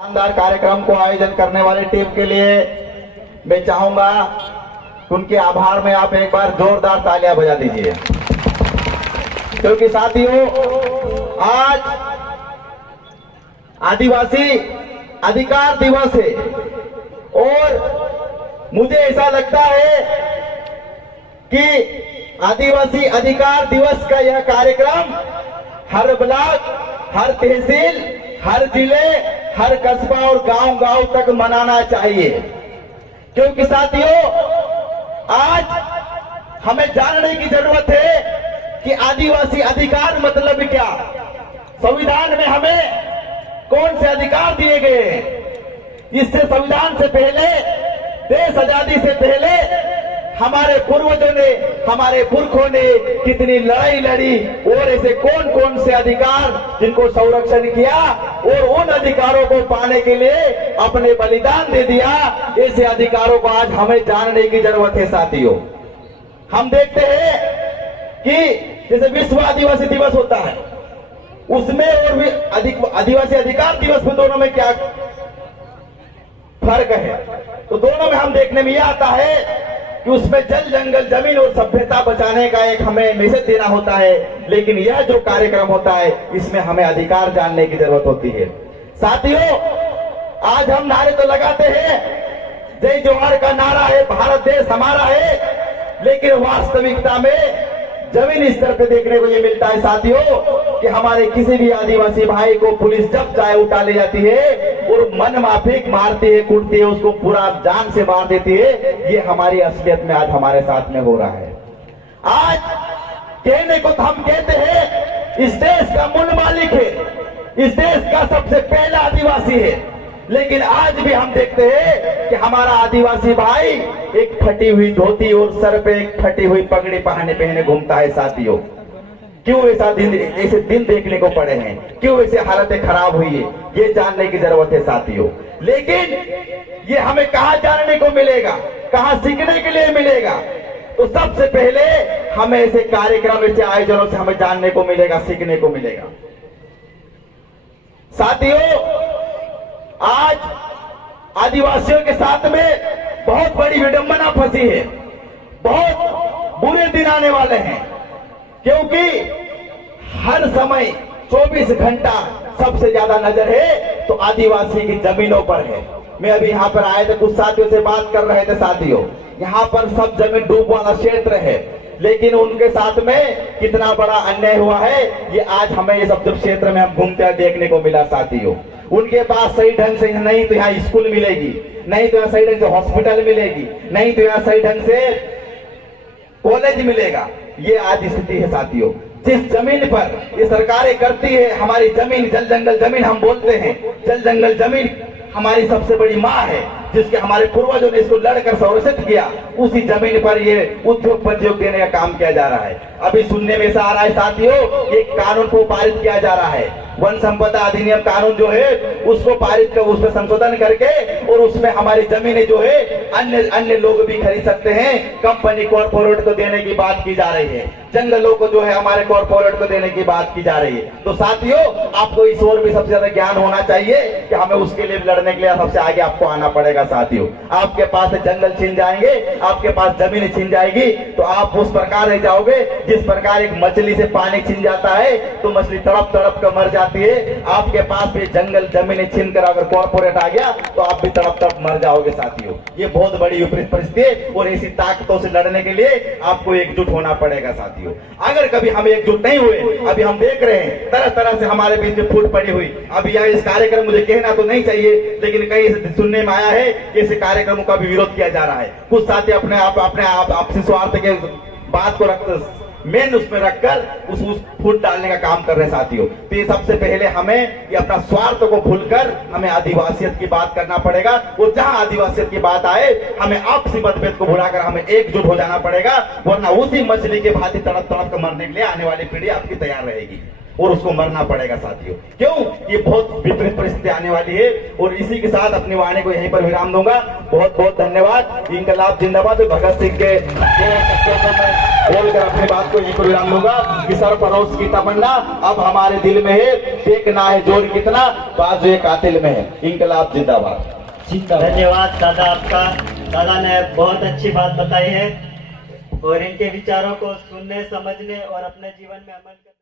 शानदार कार्यक्रम को आयोजन करने वाली टीम के लिए मैं चाहूंगा कि उनके आभार में आप एक बार जोरदार तालियां बजा दीजिए, क्योंकि साथियों आज आदिवासी अधिकार दिवस है और मुझे ऐसा लगता है कि आदिवासी अधिकार दिवस का यह कार्यक्रम हर ब्लॉक, हर तहसील, हर जिले, हर कस्बा और गांव-गांव तक मनाना चाहिए, क्योंकि साथियों आज हमें जानने की जरूरत है कि आदिवासी अधिकार मतलब क्या। संविधान में हमें कौन से अधिकार दिए गए हैं। इससे संविधान से पहले, देश आजादी से पहले हमारे पूर्वजों ने, हमारे पुरखों ने कितनी लड़ाई लड़ी और ऐसे कौन कौन से अधिकार जिनको संरक्षण किया और उन अधिकारों को पाने के लिए अपने बलिदान दे दिया। ऐसे अधिकारों को आज हमें जानने की जरूरत है साथियों। हम देखते हैं कि जैसे विश्व आदिवासी दिवस होता है, उसमें और आदिवासी अधिकार दिवस में दोनों में क्या फर्क है, तो दोनों में हम देखने में यह आता है कि उसमें जल, जंगल, जमीन और सभ्यता बचाने का एक हमें मैसेज देना होता है, लेकिन यह जो कार्यक्रम होता है इसमें हमें अधिकार जानने की जरूरत होती है। साथियों आज हम नारे तो लगाते हैं, जय जोहार का नारा है, भारत देश हमारा है, लेकिन वास्तविकता में जमीन स्तर पे देखने को ये मिलता है साथियों कि हमारे किसी भी आदिवासी भाई को पुलिस जब चाहे उठा ले जाती है और मन माफिक मारती है, कूटती है, उसको पूरा जान से मार देती है। ये हमारी असलियत में आज हमारे साथ में हो रहा है। आज कहने को तो हम कहते हैं इस देश का मूल मालिक है, इस देश का सबसे पहला आदिवासी है, लेकिन आज भी हम देखते हैं कि हमारा आदिवासी भाई एक फटी हुई धोती और सर पे एक फटी हुई पगड़ी पहने घूमता है साथियों। क्यों ऐसे दिन देखने को पड़े हैं, क्यों ऐसे हालतें खराब हुई है, ये जानने की जरूरत है साथियों। लेकिन ये हमें कहाँ जानने को मिलेगा, कहाँ सीखने के लिए मिलेगा, तो सबसे पहले हमें ऐसे कार्यक्रम, ऐसे आयोजनों से हमें जानने को मिलेगा, सीखने को मिलेगा। साथियों आज आदिवासियों के साथ में बहुत बड़ी विडंबना फंसी है, बहुत बुरे दिन आने वाले हैं, क्योंकि हर समय 24 घंटा सबसे ज्यादा नजर है तो आदिवासी की जमीनों पर है। मैं अभी यहाँ पर आए थे, कुछ साथियों से बात कर रहे थे साथियों, यहाँ पर सब जमीन डूब वाला क्षेत्र है, लेकिन उनके साथ में कितना बड़ा अन्याय हुआ है ये आज हमें ये सब क्षेत्र में हम घूमते देखने को मिला साथियों। उनके पास सही ढंग से नहीं तो यहाँ स्कूल मिलेगी, नहीं तो यहाँ सही ढंग से हॉस्पिटल मिलेगी, नहीं तो यहाँ सही ढंग से कॉलेज मिलेगा। ये आज स्थिति है साथियों। जिस जमीन पर ये सरकारें करती है, हमारी जमीन, जल जंगल जमीन हम बोलते हैं, जल जंगल जमीन हमारी सबसे बड़ी माँ है, जिसके हमारे पूर्वजों ने इसको लड़कर संरक्षित किया, उसी जमीन पर ये उद्योग देने का काम किया जा रहा है। अभी सुनने में ऐसा आ रहा है साथियों, एक कानून को पारित किया जा रहा है, वन संपदा अधिनियम कानून जो है उसको पारित कर, उसमें संशोधन करके और उसमें हमारी जमीनें जो है अन्य लोग भी खरीद सकते हैं, कंपनी कॉर्पोरेट को देने की बात की जा रही है, जंगलों को जो है हमारे कॉर्पोरेट को देने की बात की जा रही है। तो साथियों आपको इस ओर भी सबसे ज्यादा ज्ञान होना चाहिए कि हमें उसके लिए लड़ने के लिए सबसे आगे आपको आना पड़ेगा साथियों। आपके पास जंगल छीन जाएंगे, आपके पास जमीन छीन जाएगी, तो आप उस प्रकार रह जाओगे जिस प्रकार एक मछली से पानी छीन जाता है तो मछली तड़प तड़प कर मर जाती है। आपके पास भी जंगल जमीन छीन कर अगर कॉर्पोरेट आ गया तो आप भी तड़प तड़प मर जाओगे साथियों। ये बहुत बड़ी विपरीत परिस्थिति है और ऐसी ताकतों से लड़ने के लिए आपको एकजुट होना पड़ेगा साथियों। अगर कभी हम एकजुट नहीं हुए, अभी हम देख रहे हैं तरह तरह से हमारे बीच में फूट पड़ी हुई, अभी यह इस कार्यक्रम मुझे कहना तो नहीं चाहिए, लेकिन कहीं से सुनने में आया है कि ऐसे कार्यक्रमों का भी विरोध किया जा रहा है। कुछ साथी अपने आप आपसी स्वार्थ के बात को रखकर मेन उसमें रखकर उस फूट डालने का काम कर रहे साथियों। तो ये सबसे पहले हमें ये अपना स्वार्थ को भूलकर हमें आदिवासियत की बात करना पड़ेगा, और जहां आदिवासियत की बात आए हमें आपसी मतभेद को भुलाकर हमें एकजुट हो जाना पड़ेगा, वरना उसी मछली के भांति तड़प तड़प कर मरने के लिए आने वाली पीढ़ी आपकी तैयार रहेगी। और उसको मरना पड़ेगा साथियों। क्यों? ये बहुत विपरीत परिस्थिति आने वाली है। और इसी के साथ अपनी वाणी को यहीं पर विराम दूंगा। बहुत बहुत धन्यवाद। इंकलाब जिंदाबाद। भगत सिंह के बोलकर अपनी बात को यहीं पर विराम दूंगा कि सरफरोश की तमन्ना अब हमारे दिल में है, देखना है जोर कितना बाजुए कातिल में है। इंकलाब जिंदाबाद। धन्यवाद दादा आपका। दादा ने बहुत अच्छी बात बताई है और इनके विचारों को सुनने, समझने और अपने जीवन में अमल करने